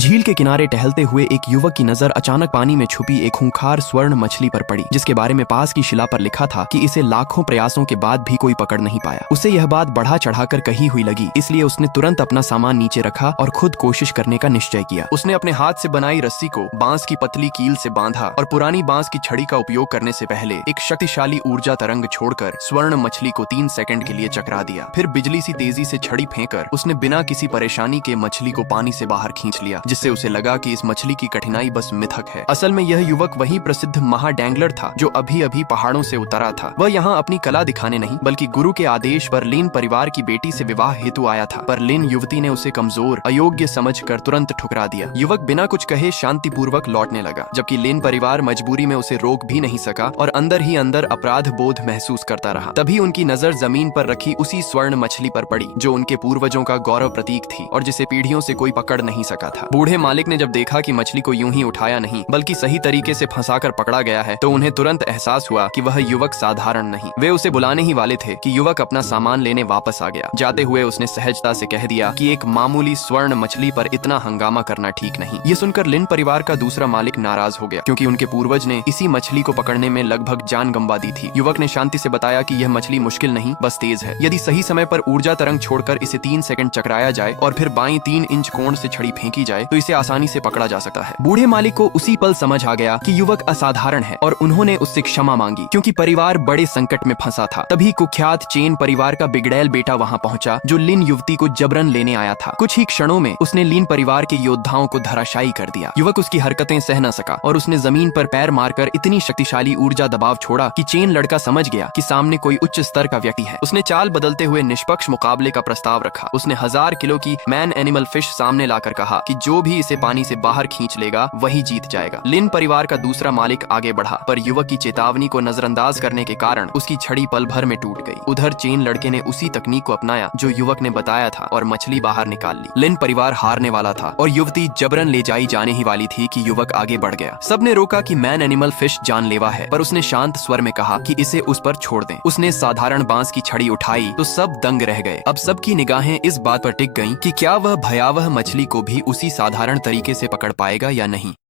झील के किनारे टहलते हुए एक युवक की नजर अचानक पानी में छुपी एक खूंखार स्वर्ण मछली पर पड़ी, जिसके बारे में पास की शिला पर लिखा था कि इसे लाखों प्रयासों के बाद भी कोई पकड़ नहीं पाया। उसे यह बात बढ़ा चढ़ाकर कही हुई लगी, इसलिए उसने तुरंत अपना सामान नीचे रखा और खुद कोशिश करने का निश्चय किया। उसने अपने हाथ से बनाई रस्सी को बांस की पतली कील से बांधा और पुरानी बांस की छड़ी का उपयोग करने से पहले एक शक्तिशाली ऊर्जा तरंग छोड़कर स्वर्ण मछली को 3 सेकंड के लिए चकरा दिया। फिर बिजली सी तेजी से छड़ी फेंककर उसने बिना किसी परेशानी के मछली को पानी से बाहर खींच लिया, जिससे उसे लगा कि इस मछली की कठिनाई बस मिथक है। असल में यह युवक वही प्रसिद्ध महाडेंगलर था जो अभी अभी पहाड़ों से उतरा था। वह यहाँ अपनी कला दिखाने नहीं बल्कि गुरु के आदेश पर लिन परिवार की बेटी से विवाह हेतु आया था, पर लिन युवती ने उसे कमजोर अयोग्य समझकर तुरंत ठुकरा दिया। युवक बिना कुछ कहे शांतिपूर्वक लौटने लगा, जबकि लिन परिवार मजबूरी में उसे रोक भी नहीं सका और अंदर ही अंदर अपराध बोध महसूस करता रहा। तभी उनकी नजर जमीन पर रखी उसी स्वर्ण मछली पर पड़ी जो उनके पूर्वजों का गौरव प्रतीक थी और जिसे पीढ़ियों से कोई पकड़ नहीं सका था। बूढ़े मालिक ने जब देखा कि मछली को यूं ही उठाया नहीं बल्कि सही तरीके से फंसाकर पकड़ा गया है, तो उन्हें तुरंत एहसास हुआ कि वह युवक साधारण नहीं। वे उसे बुलाने ही वाले थे कि युवक अपना सामान लेने वापस आ गया। जाते हुए उसने सहजता से कह दिया कि एक मामूली स्वर्ण मछली पर इतना हंगामा करना ठीक नहीं। ये सुनकर लिन परिवार का दूसरा मालिक नाराज हो गया, क्योंकि उनके पूर्वज ने इसी मछली को पकड़ने में लगभग जान गंवा दी थी। युवक ने शांति से बताया कि यह मछली मुश्किल नहीं, बस तेज है। यदि सही समय पर ऊर्जा तरंग छोड़कर इसे 3 सेकंड चकराया जाए और फिर बाईं 3 इंच कोण से छड़ी फेंकी जाए तो इसे आसानी से पकड़ा जा सकता है। बूढ़े मालिक को उसी पल समझ आ गया कि युवक असाधारण है और उन्होंने उससे क्षमा मांगी, क्योंकि परिवार बड़े संकट में फंसा था। तभी कुख्यात चेन परिवार का बिगड़ैल बेटा वहां पहुंचा, जो लिन युवती को जबरन लेने आया था। कुछ ही क्षणों में उसने लिन परिवार के योद्धाओं को धराशायी कर दिया। युवक उसकी हरकतें सह न सका और उसने जमीन पर पैर मारकर इतनी शक्तिशाली ऊर्जा दबाव छोड़ा कि चेन लड़का समझ गया कि सामने कोई उच्च स्तर का व्यक्ति है। उसने चाल बदलते हुए निष्पक्ष मुकाबले का प्रस्ताव रखा। उसने 1000 किलो की मैन एनिमल फिश सामने लाकर कहा कि जो भी इसे पानी से बाहर खींच लेगा वही जीत जाएगा। लिन परिवार का दूसरा मालिक आगे बढ़ा, पर युवक की चेतावनी को नजरअंदाज करने के कारण उसकी छड़ी पल भर में टूट गई। उधर चेन लड़के ने उसी तकनीक को अपनाया जो युवक ने बताया था और मछली बाहर निकाल ली। लिन परिवार हारने वाला था और युवती जबरन ले जाई जाने ही वाली थी कि युवक आगे बढ़ गया। सबने रोका कि मैन एनिमल फिश जानलेवा है, पर उसने शांत स्वर में कहा कि इसे उस पर छोड़ दें। उसने साधारण बांस की छड़ी उठाई तो सब दंग रह गए। अब सबकी निगाहें इस बात पर टिक गईं कि क्या वह भयावह मछली को भी उसी साधारण तरीके से पकड़ पाएगा या नहीं।